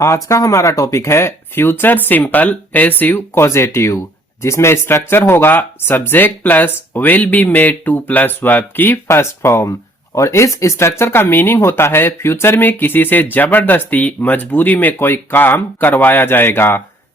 आज का हमारा टॉपिक है फ्यूचर सिंपल पैसिव कॉजेटिव, जिसमें स्ट्रक्चर होगा subject plus will be made two plus verb की फर्स्ट फॉर्म। और इस स्ट्रक्चर का मीनिंग होता है फ्यूचर में किसी से जबरदस्ती मजबूरी में कोई काम करवाया जाएगा,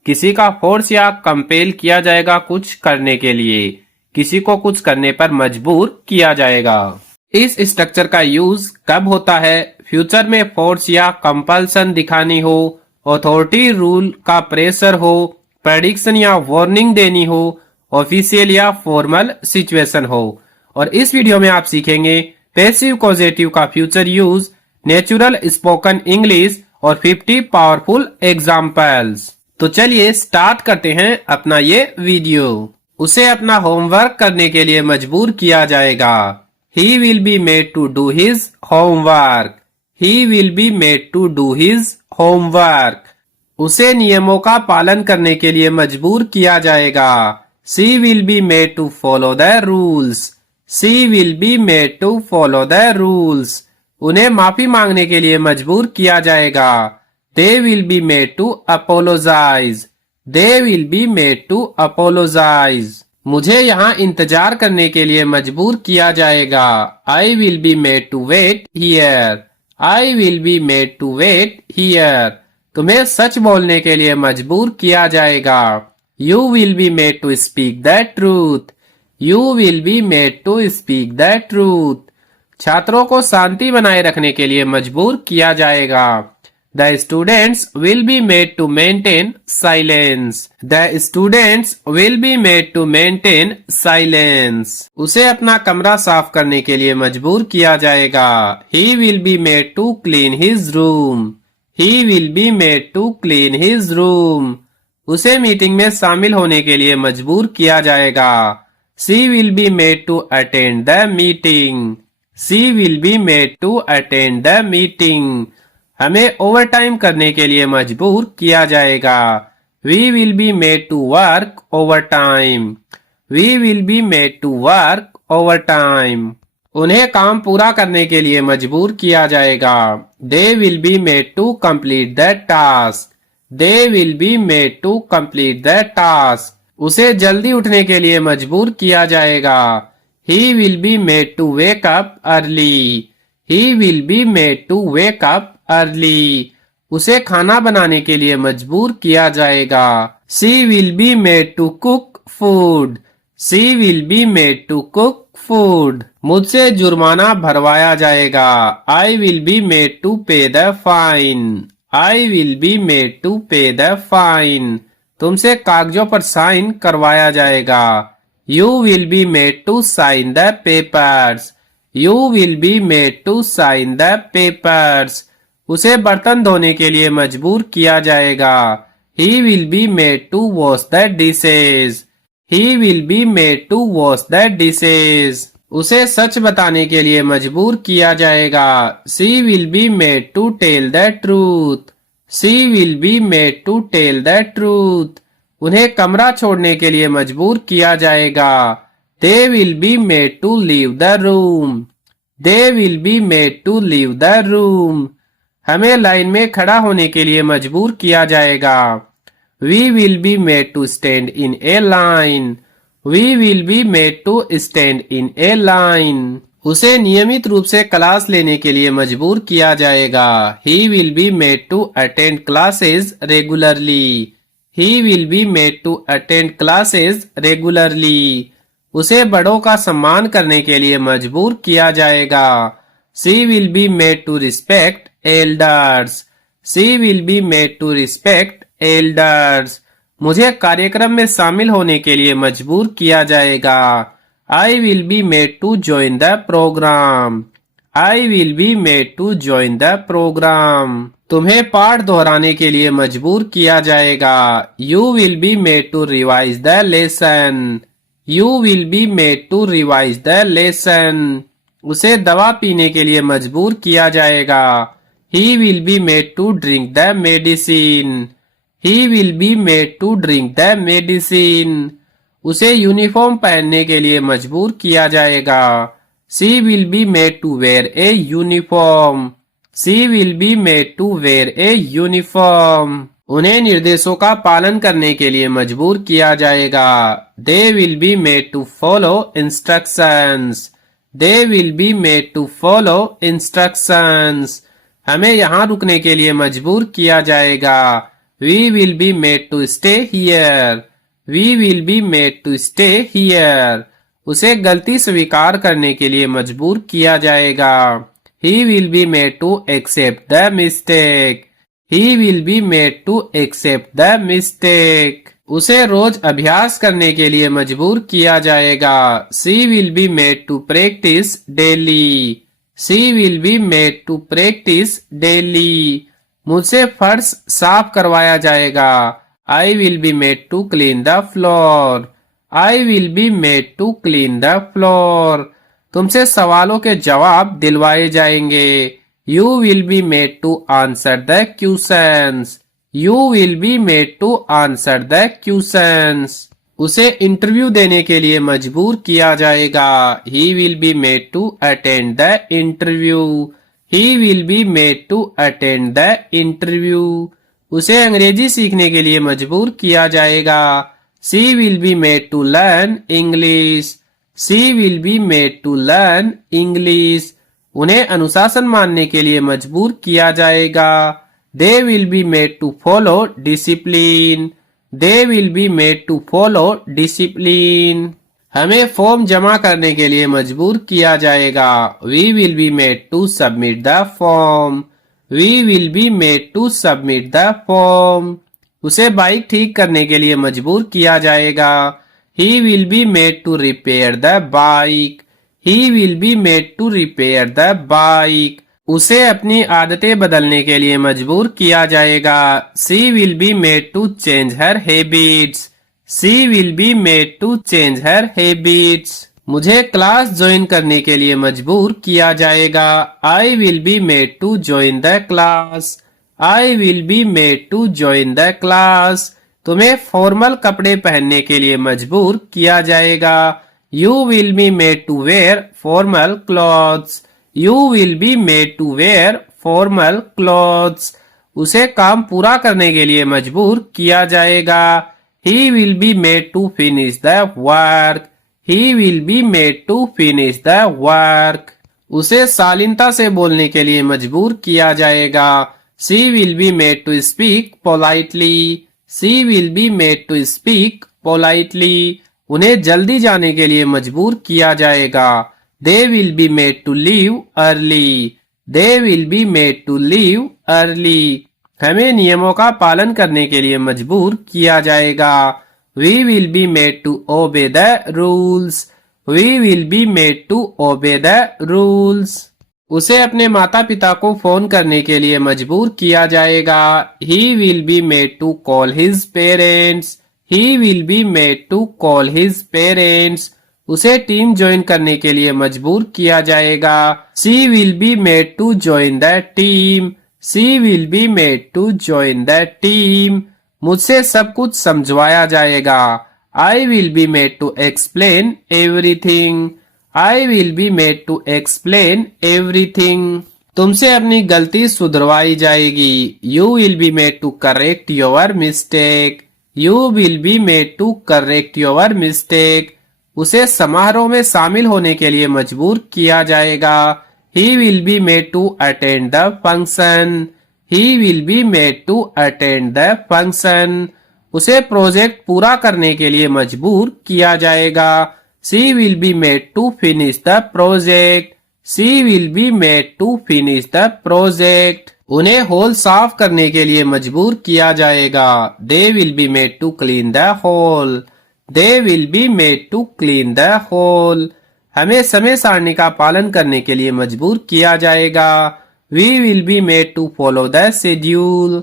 किसी का फोर्स या कंपेल किया जाएगा कुछ करने के लिए, किसी को कुछ करने पर मजबूर किया जाएगा। इस स्ट्रक्चर का यूज कब होता है? फ्यूचर में फोर्स या कंपल्सन दिखानी हो, अथॉरिटी रूल का प्रेशर हो, प्रेडिक्शन या वार्निंग देनी हो, ऑफिशियल या फॉर्मल सिचुएशन हो। और इस वीडियो में आप सीखेंगे पैसिव कॉजेटिव का future use, natural spoken English और 50 पावरफुल एग्जाम्पल्स। तो चलिए स्टार्ट करते हैं अपना ये वीडियो। उसे अपना होमवर्क करने के लिए मजबूर किया जाएगा। He will be made to do his homework. He will be made to do his homework. उसे नियमों का पालन करने के लिए मजबूर किया जाएगा। She will be made to follow the rules. She will be made to follow the rules. उन्हें माफी मांगने के लिए मजबूर किया जाएगा। They will be made to apologize. They will be made to apologize. मुझे यहाँ इंतजार करने के लिए मजबूर किया जाएगा। I will be made to wait here. I will be made to wait here. तुम्हें सच बोलने के लिए मजबूर किया जाएगा। You will be made to speak the truth. You will be made to speak the truth. छात्रों को शांति बनाए रखने के लिए मजबूर किया जाएगा। The students will be made to maintain silence. The students will be made to maintain silence. उसे अपना कमरा साफ करने के लिए मजबूर किया जाएगा। He will be made to clean his room. He will be made to clean his room. उसे मीटिंग में शामिल होने के लिए मजबूर किया जाएगा। She will be made to attend the meeting. She will be made to attend the meeting. हमें ओवर टाइम करने के लिए मजबूर किया जाएगा। We will be made to work overtime. We will be made to work overtime. उन्हें काम पूरा करने के लिए मजबूर किया जाएगा। They will be made to complete the task. They will be made to complete the task. उसे जल्दी उठने के लिए मजबूर किया जाएगा। He will be made to wake up early. He will be made to wake up early. उसे खाना बनाने के लिए मजबूर किया जाएगा। She will be made to cook food. She will be made to cook food. मुझसे जुर्माना भरवाया जाएगा। I will be made to pay the fine. I will be made to pay the fine. तुमसे कागजों पर साइन करवाया जाएगा। You will be made to sign the papers. You will be made to sign the papers. उसे बर्तन धोने के लिए मजबूर किया जाएगा। He will be made to wash the dishes. He will be made to wash the dishes. उसे सच बताने के लिए मजबूर किया जाएगा। She will be made to tell the truth. She will be made to tell the truth. उन्हें कमरा छोड़ने के लिए मजबूर किया जाएगा। They will be made to leave the room. They will be made to leave the room. हमें line में खड़ा होने के लिए मजबूर किया जाएगा। We will be made to stand in a line. We will be made to stand in a line. उसे नियमित रूप से क्लास लेने के लिए मजबूर किया जाएगा। He will be made to attend classes regularly. He will be made to attend classes regularly. उसे बड़ों का सम्मान करने के लिए मजबूर किया जाएगा। She will be made to respect elders. She will be made to respect elders. मुझे कार्यक्रम में शामिल होने के लिए मजबूर किया जाएगा। I will be made to join the program. I will be made to join the program. तुम्हें पाठ दोहराने के लिए मजबूर किया जाएगा। You will be made to revise the lesson. You will be made to revise the lesson. उसे दवा पीने के लिए मजबूर किया जाएगा। He will be made to drink the medicine. He will be made to drink the medicine. उसे uniform पहनने के लिए मजबूर किया जाएगा। She will be made to wear a uniform. She will be made to wear a uniform. उन्हें निर्देशों का पालन करने के लिए मजबूर किया जाएगा. They will be made to follow instructions. They will be made to follow instructions. हमें यहाँ रुकने के लिए मजबूर किया जाएगा. We will be made to stay here. We will be made to stay here. उसे गलती स्वीकार करने के लिए मजबूर किया जाएगा. He will be made to accept the mistake. He will be made to accept the mistake. उसे रोज अभ्यास करने के लिए मजबूर किया जाएगा. She will be made to practice daily. She will be made to practice daily. मुझसे फर्श साफ करवाया जाएगा. I will be made to clean the floor. I will be made to clean the floor. तुमसे सवालों के जवाब दिलवाए जाएंगे. You will be made to answer the questions. You will be made to answer the questions. उसे interview देने के लिए मजबूर किया जाएगा. He will be made to attend the interview. He will be made to attend the interview. उसे अंग्रेजी सीखने के लिए मजबूर किया जाएगा. She will be made to learn English. She will be made to learn English. उन्हें अनुशासन मानने के लिए मजबूर किया जाएगा. They will be made to follow discipline. They will be made to follow discipline. हमें फॉर्म जमा करने के लिए मजबूर किया जाएगा. We will be made to submit the form. We will be made to submit the form. उसे bike ठीक करने के लिए मजबूर किया जाएगा. He will be made to repair the bike. He will be made to repair the bike. उसे अपनी आदतें बदलने के लिए मजबूर किया जाएगा. She will be made to change her habits. She will be made to change her habits. मुझे क्लास ज्वाइन करने के लिए मजबूर किया जाएगा. I will be made to join the class. I will be made to join the class. तुम्हें formal कपड़े पहनने के लिए मजबूर किया जाएगा. You will be made to wear formal clothes. You will be made to wear formal clothes. उसे काम पूरा करने के लिए मजबूर किया जाएगा. He will be made to finish the work. He will be made to finish the work. उसे शालीनता से बोलने के लिए मजबूर किया जाएगा. She will be made to speak politely. She will be made to speak politely. उन्हें जल्दी जाने के लिए मजबूर किया जाएगा. They will be made to leave early. They will be made to leave early. हमें नियमों का पालन करने के लिए मजबूर किया जाएगा. We will be made to obey the rules. We will be made to obey the rules. उसे अपने माता पिता को फोन करने के लिए मजबूर किया जाएगा. He will be made to call his parents. He will be made to call his parents. उसे टीम ज्वाइन करने के लिए मजबूर किया जाएगा. She will be made to join the team. She will be made to join the team. मुझसे सब कुछ समझवाया जाएगा. I will be made to explain everything. I will be made to explain everything. तुमसे अपनी गलती सुधरवाई जाएगी. You will be made to correct your mistake. You will be made to correct your mistake. उसे समारोह में शामिल होने के लिए मजबूर किया जाएगा. He will be made to attend the function. He will be made to attend the function. उसे प्रोजेक्ट पूरा करने के लिए मजबूर किया जाएगा. She will be made to finish the project. She will be made to finish the project. उन्हें hall साफ करने के लिए मजबूर किया जाएगा. They will be made to clean the hall. They will be made to clean the hall. हमें समय सारणी का पालन करने के लिए मजबूर किया जाएगा. We will be made to follow the schedule.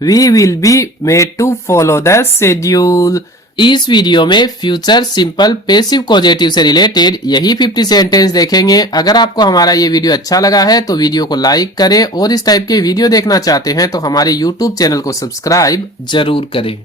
We will be made to follow the schedule. इस वीडियो में फ्यूचर सिंपल पैसिव पॉजिटिव से रिलेटेड यही 50 सेंटेंस देखेंगे. अगर आपको हमारा ये वीडियो अच्छा लगा है तो वीडियो को लाइक करें और इस टाइप के वीडियो देखना चाहते हैं तो हमारे YouTube चैनल को सब्सक्राइब जरूर करें.